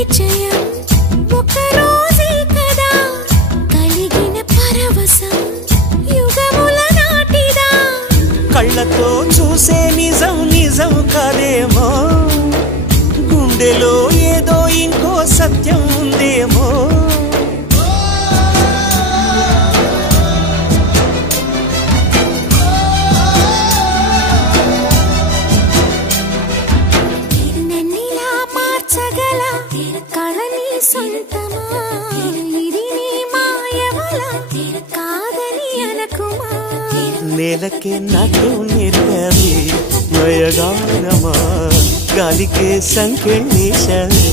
పరిచయం ఒక రోజే కదా కలిగిన పరవశం యుగముల నాటిదా కళ్ళతో చూసే నిజం నిజం కాదేమో గుండెలో ఏదో ఇంకో సత్యం ఉందేమో సొంతమా ఇది నీ మాయవల కాదని అనకుమా నేలకే నాటు నిర్గవి నయగానమా గాలికే సంకెళ్ళేశవే